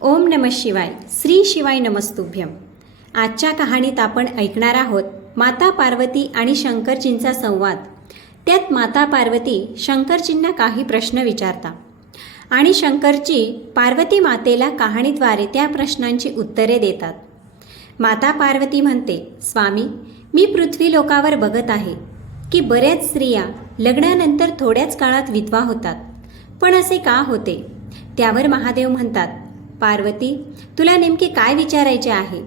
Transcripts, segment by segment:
ओम नमः शिवाय. श्री शिवाय नमस्तुभ्यम. आजच्या कहाणीत आपण ऐकणार आहोत माता पार्वती आणि शंकरजींचा संवाद. त्यात माता पार्वती शंकरजींना काही प्रश्न विचारता आणि शंकरजी पार्वती मातेला कहाणीद्वारे त्या प्रश्नांची उत्तरे देतात. माता पार्वती म्हणते, स्वामी, मी पृथ्वी लोकावर बघत आहे की बऱ्याच स्त्रिया लग्नानंतर थोड्याच काळात विधवा होतात. पण असे का होते? त्यावर महादेव म्हणतात, पार्वती, तुला नेमके काय विचारायचे आहे?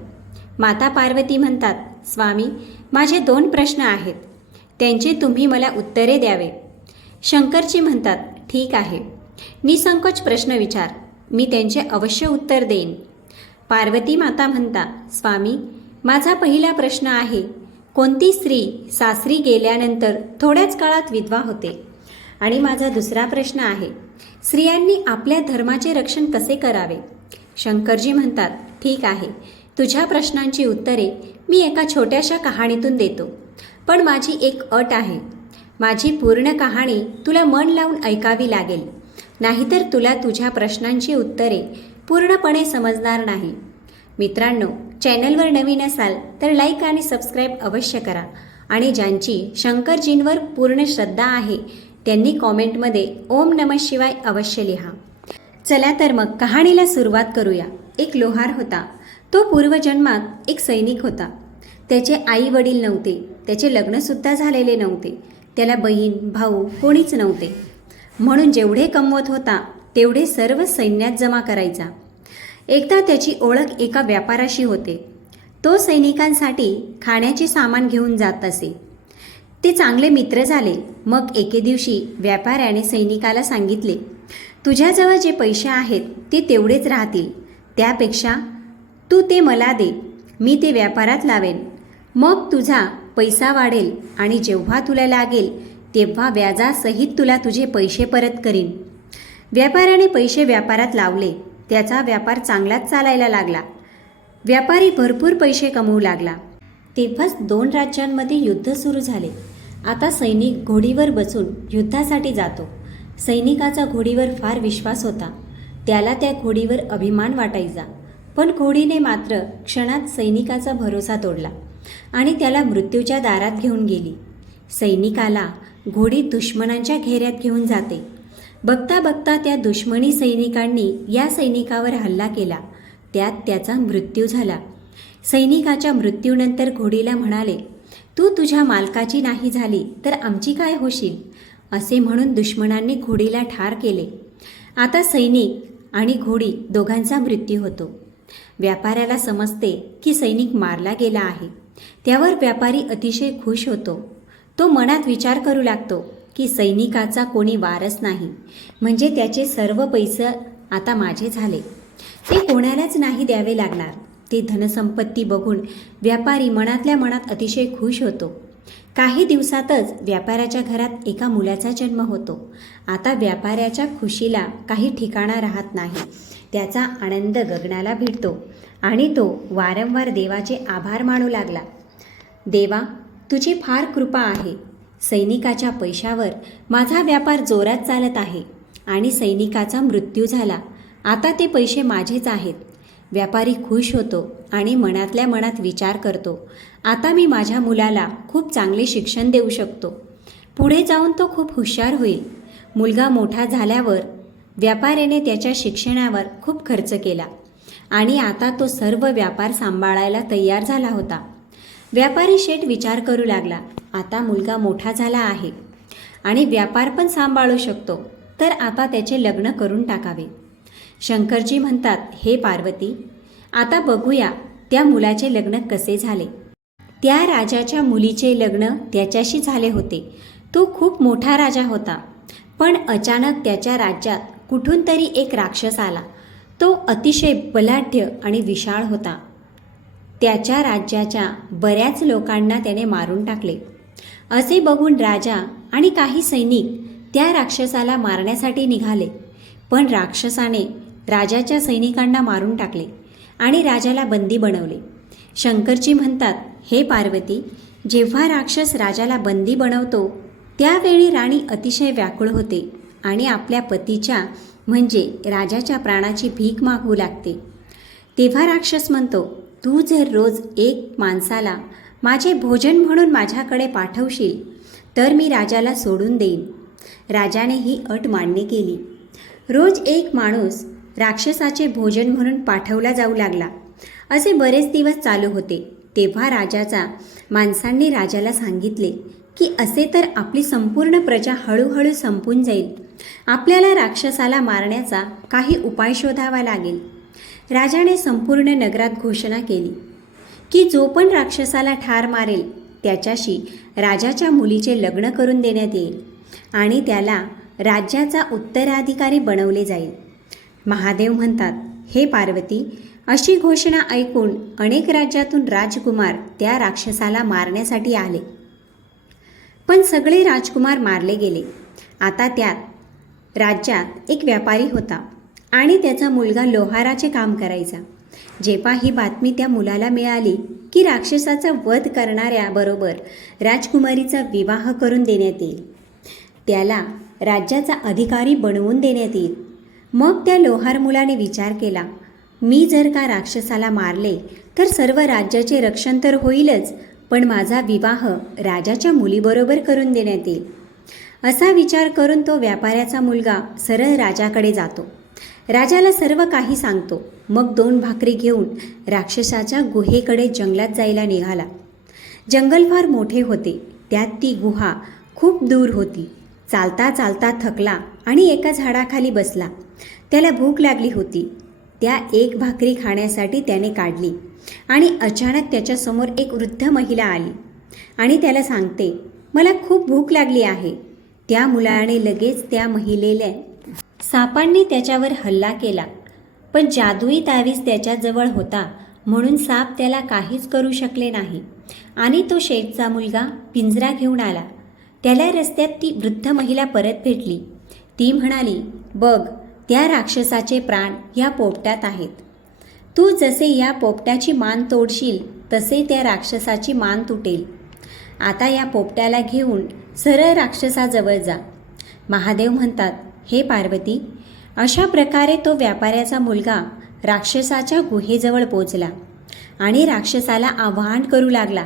माता पार्वती म्हणतात, स्वामी, माझे 2 प्रश्न आहेत, त्यांचे तुम्ही मला उत्तरे द्यावे. शंकरजी म्हणतात, ठीक आहे, निसंकोच प्रश्न विचार, मी त्यांचे अवश्य उत्तर देईन. पार्वती माता म्हणतात, स्वामी, माझा पहिला प्रश्न आहे, कोणती स्त्री सासरी गेल्यानंतर थोड्याच काळात विधवा होते? आणि माझा दुसरा प्रश्न आहे, स्त्रियांनी आपल्या धर्माचे रक्षण कसे करावे? शंकरजी म्हणतात, ठीक आहे, तुझ्या प्रश्नांची उत्तरे मी एका छोट्याशा कहाणीतून देतो, पण माझी एक अट आहे. माझी पूर्ण कहाणी तुला मन लावून ऐकावी लागेल, नाहीतर तुला तुझ्या प्रश्नांची उत्तरे पूर्णपणे समजणार नाही. मित्रांनो, चॅनलवर नवीन असाल तर लाईक आणि सबस्क्राईब अवश्य करा आणि ज्यांची शंकरजींवर पूर्ण श्रद्धा आहे त्यांनी कॉमेंटमध्ये ओम नमः शिवाय अवश्य लिहा. चला तर मग कहाणीला सुरुवात करूया. एक लोहार होता. तो पूर्वजन्मात एक सैनिक होता. त्याचे आई वडील नव्हते, त्याचे लग्नसुद्धा झालेले नव्हते, त्याला बहीण भाऊ कोणीच नव्हते. म्हणून जेवढे कमवत होता तेवढे सर्व सैन्यात जमा करायचा. एकदा त्याची ओळख एका व्यापाराशी होते. तो सैनिकांसाठी खाण्याचे सामान घेऊन जात असे. ते चांगले मित्र झाले. मग एके दिवशी व्यापाऱ्याने सैनिकाला सांगितले, तुझ्याजवळ जे पैसे आहेत ते तेवढेच राहतील, त्यापेक्षा तू ते मला दे, मी ते व्यापारात लावेन. मग तुझा पैसा वाढेल आणि जेव्हा तुला लागेल तेव्हा व्याजासहित तुला तुझे पैसे परत करीन. व्यापाऱ्याने पैसे व्यापारात लावले. त्याचा व्यापार चांगलाच चालायला लागला. व्यापारी भरपूर पैसे कमवू लागला. तेव्हाच 2 राज्यांमध्ये युद्ध सुरू झाले. आता सैनिक घोडीवर बसून युद्धासाठी जातो. सैनिकाचा घोडीवर फार विश्वास होता. त्याला त्या घोडीवर अभिमान वाटायचा. पण घोडीने मात्र क्षणात सैनिकाचा भरोसा तोडला आणि त्याला मृत्यूच्या दारात घेऊन गेली. सैनिकाला घोडी दुश्मनांच्या घेऱ्यात घेऊन जाते. बघता बघता त्या दुश्मनी सैनिकांनी या सैनिकावर हल्ला केला. त्यात त्याचा मृत्यू झाला. सैनिकाच्या मृत्यूनंतर घोडीला म्हणाले, तू तुझ्या मालकाची नाही झाली तर आमची काय होशील? असे म्हणून दुश्मनांनी घोडीला ठार केले. आता सैनिक आणि घोडी दोघांचा मृत्यू होतो. व्यापाऱ्याला समजते की सैनिक मारला गेला आहे. त्यावर व्यापारी अतिशय खुश होतो. तो मनात विचार करू लागतो की सैनिकाचा कोणी वारस नाही, म्हणजे त्याचे सर्व पैसे आता माझे झाले, ते कोणालाच नाही द्यावे लागणार. ते धनसंपत्ती बघून व्यापारी मनातल्या मनात अतिशय खुश होतो. काही दिवसातच व्यापाऱ्याच्या घरात एका मुलाचा जन्म होतो. आता व्यापाऱ्याच्या खुशीला काही ठिकाणा राहत नाही. त्याचा आनंद गगनाला भिडतो आणि तो वारंवार देवाचे आभार मानू लागला. देवा, तुझी फार कृपा आहे. सैनिकाच्या पैशावर माझा व्यापार जोरात चालत आहे आणि सैनिकाचा मृत्यू झाला. आता ते पैसे माझेच आहेत. व्यापारी खुश होतो आणि मनातल्या मनात विचार करतो, आता मी माझ्या मुलाला खूप चांगले शिक्षण देऊ शकतो. पुढे जाऊन तो खूप हुशार होईल. मुलगा मोठा झाल्यावर व्यापाऱ्याने त्याच्या शिक्षणावर खूप खर्च केला आणि आता तो सर्व व्यापार सांभाळायला तयार झाला होता. व्यापारी शेठ विचार करू लागला, आता मुलगा मोठा झाला आहे आणि व्यापार पण सांभाळू शकतो, तर आता त्याचे लग्न करून टाकावे. शंकरजी म्हणतात, हे पार्वती, आता बघूया त्या मुलाचे लग्न कसे झाले. त्या राजाच्या मुलीचे लग्न त्याच्याशी झाले होते. तो खूप मोठा राजा होता. पण अचानक त्याच्या राज्यात कुठून तरी एक राक्षस आला. तो अतिशय बलाढ्य आणि विशाळ होता. त्याच्या राज्याच्या बऱ्याच लोकांना त्याने मारून टाकले. असे बघून राजा आणि काही सैनिक त्या राक्षसाला मारण्यासाठी निघाले. पण राक्षसाने राजाच्या सैनिकांना मारून टाकले आणि राजाला बंदी बनवले. शंकरजी म्हणतात, हे पार्वती, जेव्हा राक्षस राजाला बंदी बनवतो त्यावेळी राणी अतिशय व्याकुळ होते आणि आपल्या पतीच्या म्हणजे राजाच्या प्राणाची भीक मागू लागते. तेव्हा राक्षस म्हणतो, तू जर रोज एक माणसाला माझे भोजन म्हणून माझ्याकडे पाठवशील तर मी राजाला सोडून देईन. राजाने ही अट मान्य केली. रोज एक माणूस राक्षसाचे भोजन म्हणून पाठवला जाऊ लागला. असे बरेच दिवस चालू होते. तेव्हा राजाच्या माणसांनी राजाला सांगितले की असे तर आपली संपूर्ण प्रजा हळूहळू संपून जाईल. आपल्याला राक्षसाला मारण्याचा काही उपाय शोधावा लागेल. राजाने संपूर्ण नगरात घोषणा केली की जो पण राक्षसाला ठार मारेल त्याच्याशी राजाच्या मुलीचे लग्न करून देण्यात येईल आणि त्याला राज्याचा उत्तराधिकारी बनवले जाईल. महादेव म्हणतात, हे पार्वती, अशी घोषणा ऐकून अनेक राज्यातून राजकुमार त्या राक्षसाला मारण्यासाठी आले. पण सगळे राजकुमार मारले गेले. आता त्यात राज्यात एक व्यापारी होता आणि त्याचा मुलगा लोहाराचे काम करायचा. जेव्हा ही बातमी त्या मुलाला मिळाली की राक्षसाचा वध करणाऱ्याबरोबर राजकुमारीचा विवाह करून देण्यात येईल, त्याला राज्याचा अधिकारी बनवून देण्यात येईल, मग त्या लोहार मुलाने विचार केला, मी जर का राक्षसाला मारले तर सर्व राज्याचे रक्षण तर होईलच, पण माझा विवाह राजाच्या मुलीबरोबर करून देण्यात येईल. असा विचार करून तो व्यापाऱ्याचा मुलगा सरळ राजाकडे जातो. राजाला सर्व काही सांगतो. मग 2 भाकरी घेऊन राक्षसाच्या गुहेकडे जंगलात जायला निघाला. जंगल फार मोठे होते. त्यात ती गुहा खूप दूर होती. चालता चालता थकला आणि एका झाडाखाली बसला. त्याला भूक लागली होती. त्या 1 भाकरी खाण्यासाठी त्याने काढली आणि अचानक त्याच्यासमोर एक वृद्ध महिला आली आणि त्याला सांगते, मला खूप भूक लागली आहे. त्या मुलाने लगेच त्या महिलेला सापांनी त्याच्यावर हल्ला केला, पण जादुई तावीज त्याच्याजवळ होता म्हणून साप त्याला काहीच करू शकले नाही आणि तो शेठचा मुलगा पिंजरा घेऊन आला. त्याला रस्त्यात ती वृद्ध महिला परत भेटली. ती म्हणाली, बघ, त्या राक्षसाचे प्राण या पोपट्यात आहेत. तू जसे या पोपट्याची मान तोडशील तसे त्या राक्षसाची मान तुटेल. आता या पोपट्याला घेऊन सरळ राक्षसाजवळ जा. महादेव म्हणतात, हे पार्वती, अशा प्रकारे तो व्यापाऱ्याचा मुलगा राक्षसाच्या गुहेजवळ पोचला आणि राक्षसाला आवाहन करू लागला.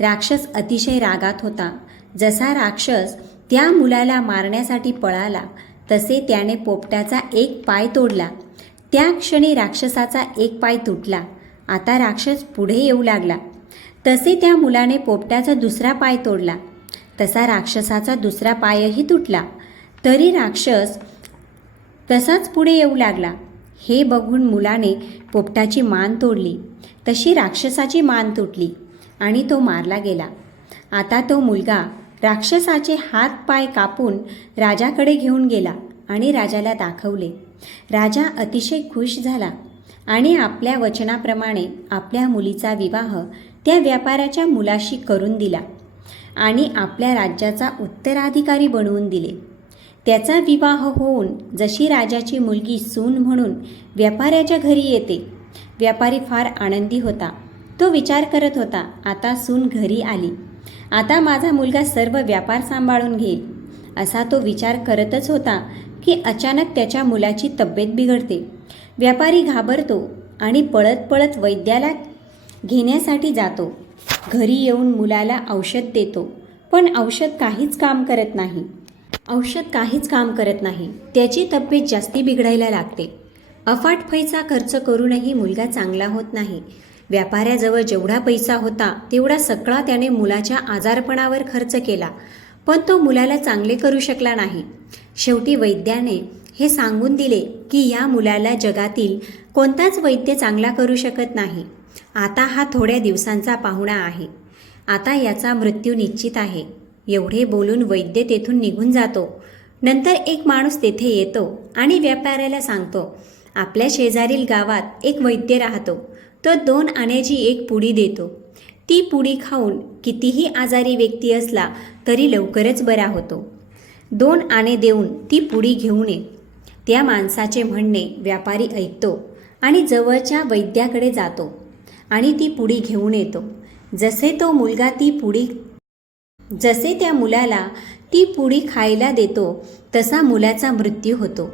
राक्षस अतिशय रागात होता. जसा राक्षस त्या मुलाला मारण्यासाठी पळाला तसे त्याने पोपट्याचा 1 पाय तोडला. त्या क्षणी राक्षसाचा 1 पाय तुटला. आता राक्षस पुढे येऊ लागला. तसे त्या मुलाने पोपट्याचा 2रा पाय तोडला. तसा राक्षसाचा 2रा पायही तुटला. तरी राक्षस तसाच पुढे येऊ लागला. हे बघून मुलाने पोपटाची मान तोडली. तशी राक्षसाची मान तुटली आणि तो मारला गेला. आता तो मुलगा राक्षसाचे हात पाय कापून राजाकडे घेऊन गेला आणि राजाला दाखवले. राजा अतिशय खुश झाला आणि आपल्या वचनाप्रमाणे आपल्या मुलीचा विवाह त्या व्यापाऱ्याच्या मुलाशी करून दिला आणि आपल्या राज्याचा उत्तराधिकारी बनवून दिले. त्याचा विवाह होऊन जशी राजाची मुलगी सून म्हणून व्यापाऱ्याच्या घरी येते. व्यापारी फार आनंदी होता. तो विचार करत होता, आता सून घरी आली, आता माझा मुलगा सर्व व्यापार सांभाळून घेईल. असा तो विचार करतच होता की अचानक त्याच्या मुलाची तब्येत बिघडते. व्यापारी घाबरतो आणि पळत पळत वैद्याला घेण्यासाठी जातो. घरी येऊन मुलाला औषध देतो, पण औषध काहीच काम करत नाही. त्याची तब्येत जास्ती बिघडायला लागते. अफाट पैसा खर्च करूनही मुलगा चांगला होत नाही. व्यापाऱ्याजवळ जेवढा पैसा होता तेवढा सगळा त्याने मुलाच्या आजारपणावर खर्च केला, पण तो मुलाला चांगले करू शकला नाही. शेवटी वैद्याने हे सांगून दिले की या मुलाला जगातील कोणताच वैद्य चांगला करू शकत नाही. आता हा थोड्या दिवसांचा पाहुणा आहे. आता याचा मृत्यू निश्चित आहे. एवढे बोलून वैद्य तेथून निघून जातो. नंतर एक माणूस तेथे येतो आणि व्यापाऱ्याला सांगतो, आपल्या शेजारील गावात एक वैद्य राहतो. तो 2 आण्याची एक पुडी देतो. ती पुडी खाऊन कितीही आजारी व्यक्ती असला तरी लवकरच बरा होतो. 2 आणे देऊन ती पुडी घेऊन ये. त्या माणसाचे म्हणणे व्यापारी ऐकतो आणि जवळच्या वैद्याकडे जातो आणि ती पुडी घेऊन येतो. जसे त्या मुलाला ती पुडी खायला देतो तसा मुलाचा मृत्यू होतो.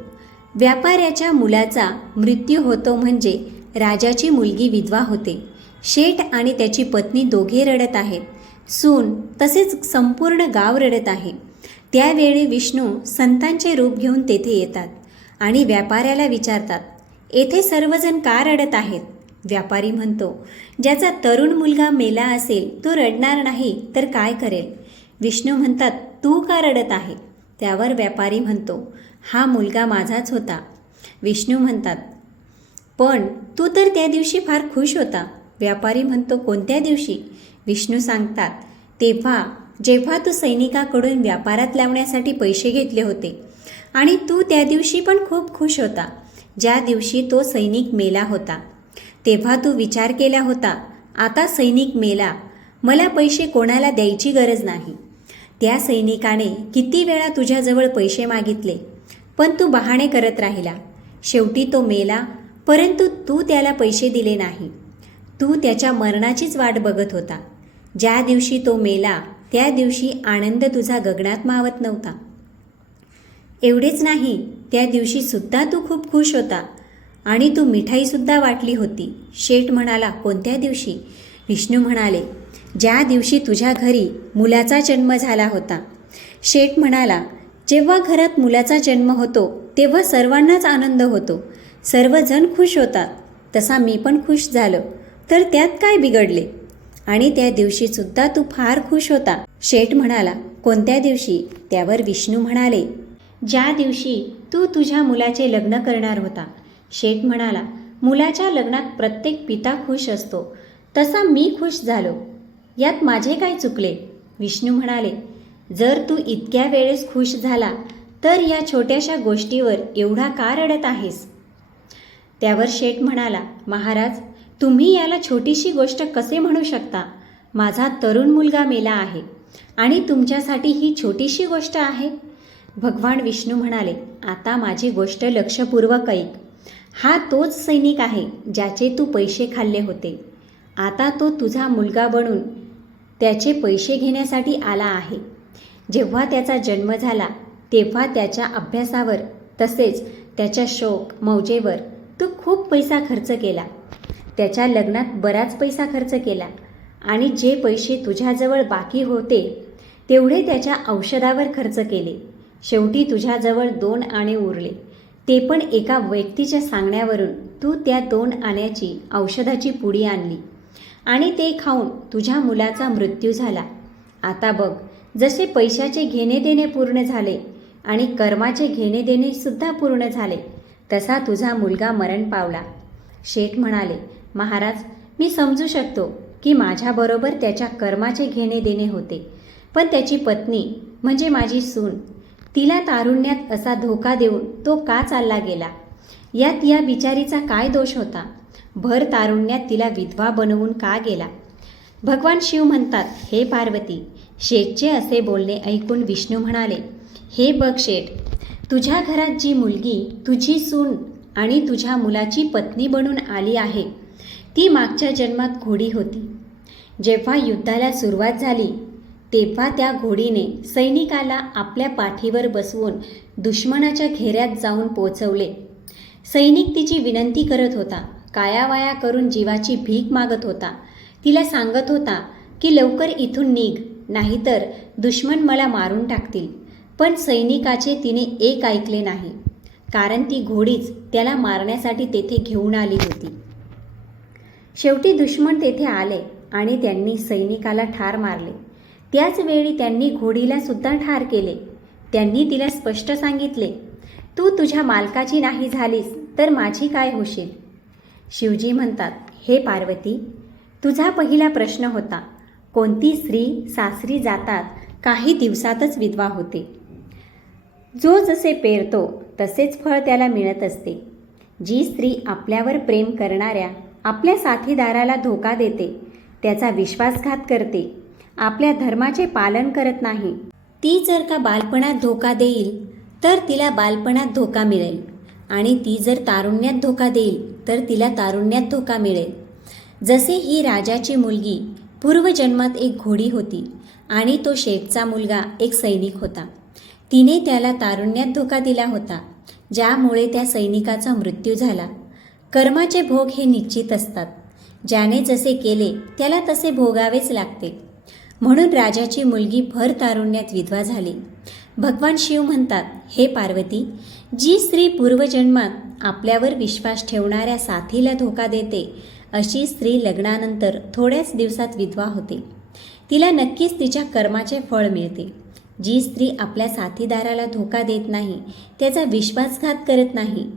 व्यापाऱ्याच्या मुलाचा मृत्यू होतो म्हणजे राजाची मुलगी विधवा होते. शेठ आणि त्याची पत्नी दोघे रडत आहेत. सून तसेच संपूर्ण गाव रडत आहे. त्यावेळी विष्णू संतांचे रूप घेऊन तेथे येतात आणि व्यापाऱ्याला विचारतात, येथे सर्वजण का रडत आहेत? व्यापारी म्हणतो, ज्याचा तरुण मुलगा मेला असेल तो रडणार नाही तर काय करेल? विष्णू म्हणतात, तू का रडत आहे? त्यावर व्यापारी म्हणतो, हा मुलगा माझाच होता. विष्णू म्हणतात, पण तू तर त्या दिवशी फार खुश होता. व्यापारी म्हणतो, कोणत्या दिवशी? विष्णू सांगतात, जेव्हा तू सैनिकाकडून व्यापारात लावण्यासाठी पैसे घेतले होते आणि तू त्या दिवशी पण खूप खुश होता. ज्या दिवशी तो सैनिक मेला होता तेव्हा तू विचार केला होता, आता सैनिक मेला, मला पैसे कोणाला द्यायची गरज नाही. त्या सैनिकाने किती वेळा तुझ्याजवळ पैसे मागितले, पण तू बहाणे करत राहिला. शेवटी तो मेला, परंतु तू त्याला पैसे दिले नाही. तू त्याच्या मरणाचीच वाट बघत होता. ज्या दिवशी तो मेला त्या दिवशी आनंद तुझा गगनात मावत नव्हता. एवढेच नाही, त्या दिवशी सुद्धा तू खूप खुश होता आणि तू मिठाईसुद्धा वाटली होती. शेठ म्हणाला, कोणत्या दिवशी? विष्णू म्हणाले, ज्या दिवशी तुझ्या घरी मुलाचा जन्म झाला होता. शेठ म्हणाला, जेव्हा घरात मुलाचा जन्म होतो तेव्हा सर्वांनाच आनंद होतो, सर्वजण खुश होतात. तसा मी पण खुश झालो, तर त्यात काय बिघडले? आणि त्या दिवशीसुद्धा तू फार खुश होता. शेठ म्हणाला, कोणत्या दिवशी? त्यावर विष्णू म्हणाले, ज्या दिवशी तू तुझ्या मुलाचे लग्न करणार होता. शेठ म्हणाला, मुलाच्या लग्नात प्रत्येक पिता खुश असतो, तसा मी खुश झालो, यात माझे काय चुकले? विष्णू म्हणाले, जर तू इतक्या वेळेस खुश झाला तर या छोट्याशा गोष्टीवर एवढा का रडत आहेस? त्यावर शेठ म्हणाला, महाराज, तुम्ही याला छोटीशी गोष्ट कसे म्हणू शकता? माझा तरुण मुलगा मेला आहे आणि तुमच्यासाठी ही छोटीशी गोष्ट आहे? भगवान विष्णू म्हणाले, आता माझी गोष्ट लक्षपूर्वक ऐक. हा तोच सैनिक आहे ज्याचे तू पैसे खाल्ले होते. आता तो तुझा मुलगा बनून त्याचे पैसे घेण्यासाठी आला आहे. जेव्हा त्याचा जन्म झाला तेव्हा त्याच्या अभ्यासावर तसेच त्याच्या शौक मौजेवर तू खूप पैसा खर्च केला. त्याच्या लग्नात बराच पैसा खर्च केला आणि जे पैसे तुझ्याजवळ बाकी होते तेवढे त्याच्या औषधावर खर्च केले. शेवटी तुझ्याजवळ 2 आणे उरले, ते पण एका व्यक्तीच्या सांगण्यावरून तू त्या 2 आण्याची औषधाची पुडी आणली आणि ते खाऊन तुझ्या मुलाचा मृत्यू झाला. आता बघ, जसे पैशाचे घेणे देणे पूर्ण झाले आणि कर्माचे घेणे देणे सुद्धा पूर्ण झाले, तसा तुझा मुलगा मरण पावला. शेठ म्हणाले, महाराज, मी समजू शकतो की माझ्याबरोबर त्याच्या कर्माचे घेणे देणे होते, पण त्याची पत्नी म्हणजे माझी सून, तिला तारुण्यात असा धोका देऊन तो का चालला गेला? यात या बिचारीचा काय दोष होता? भर तारुण्यात तिला विधवा बनवून का गेला? भगवान शिव म्हणतात, हे पार्वती. शेठचे असे बोलणे ऐकून विष्णू म्हणाले, हे बघ शेठ, तुझ्या घरात जी मुलगी तुझी सून आणि तुझ्या मुलाची पत्नी बनून आली आहे ती मागच्या जन्मात घोडी होती. जेव्हा युद्धाला सुरुवात झाली तेव्हा त्या घोडीने सैनिकाला आपल्या पाठीवर बसवून दुश्मनाच्या घेऱ्यात जाऊन पोचवले. सैनिक तिची विनंती करत होता, कायावाया करून जीवाची भीक मागत होता. तिला सांगत होता की लवकर इथून निघ, नाहीतर दुश्मन मला मारून टाकतील. पण सैनिकाचे तिने एक ऐकले नाही, कारण ती घोडीच त्याला मारण्यासाठी तेथे घेऊन आली होती. शेवटी दुश्मन तेथे आले आणि त्यांनी सैनिकाला ठार मारले. त्याच वेळी त्यांनी घोडीला सुद्धा ठार केले. त्यांनी तिला स्पष्ट सांगितले, तू तुझ्या मालकाची नाही झालीस तर माझी काय होशील? शिवजी म्हणतात, हे पार्वती, तुझा पहिला प्रश्न होता, कोणती स्त्री सासरी जातात काही दिवसातच विधवा होते. जो जसे पेरतो तसेच फळ त्याला मिळत असते. जी स्त्री आपल्यावर प्रेम करणाऱ्या आपल्या साथीदाराला धोका देते, त्याचा विश्वासघात करते, आपल्या धर्माचे पालन करत नाही, ती जर का बालपणात धोका देईल तर तिला बालपणात धोका मिळेल आणि ती जर तारुण्यात धोका देईल तर तिला तारुण्यात धोका मिळेल. जसे ही राजाची मुलगी पूर्वजन्मात एक घोडी होती आणि तो शेठचा मुलगा एक सैनिक होता. तिने त्याला तारुण्यात धोका दिला होता. ज्यामुळे त्या सैनिकाचा मृत्यू झाला. कर्माचे भोग हे निश्चित असतात. ज्याने जसे केले त्याला तसे भोगावेच लागते. म्हणून राजाची मुलगी भर तारुण्यात विधवा झाली. भगवान शिव म्हणतात, हे पार्वती, जी स्त्री पूर्वजन्मात आपल्यावर विश्वास ठेवणाऱ्या साथीला धोका देते, अशी स्त्री लग्नानंतर थोड्याच दिवसात विधवा होते. तिला नक्कीच तिच्या कर्माचे फळ मिळते. जी स्त्री आपल्या साथीदाराला धोका देत नाही, त्याचा विश्वासघात करत नाही,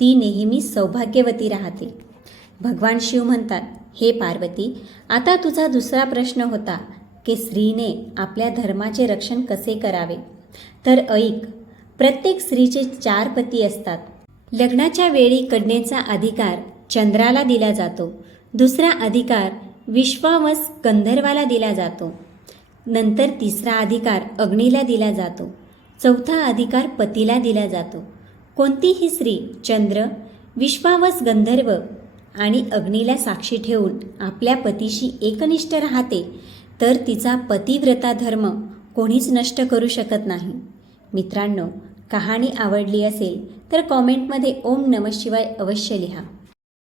ती नेहमी सौभाग्यवती राहते. भगवान शिव म्हणतात, हे पार्वती, आता तुझा दुसरा प्रश्न होता की स्त्रीने आपल्या धर्माचे रक्षण कसे करावे. तर ऐक, प्रत्येक स्त्रीचे 4 पती असतात. लग्नाच्या वेळी कन्येचा अधिकार चंद्राला दिला जातो. दुसरा अधिकार विश्वावस गंधर्वाला दिला जातो. नंतर तिसरा अधिकार अग्नीला दिला जातो. चौथा अधिकार पतीला दिला जातो. कोणतीही स्त्री चंद्र, विश्वावस गंधर्व आणि अग्नीला साक्षी ठेवून आपल्या पतीशी एकनिष्ठ राहते तर तिचा पतिव्रता धर्म कोणीच नष्ट करू शकत नाही. मित्रांनो, कहाणी आवडली असेल तर कॉमेंटमध्ये ओम नमः शिवाय अवश्य लिहा.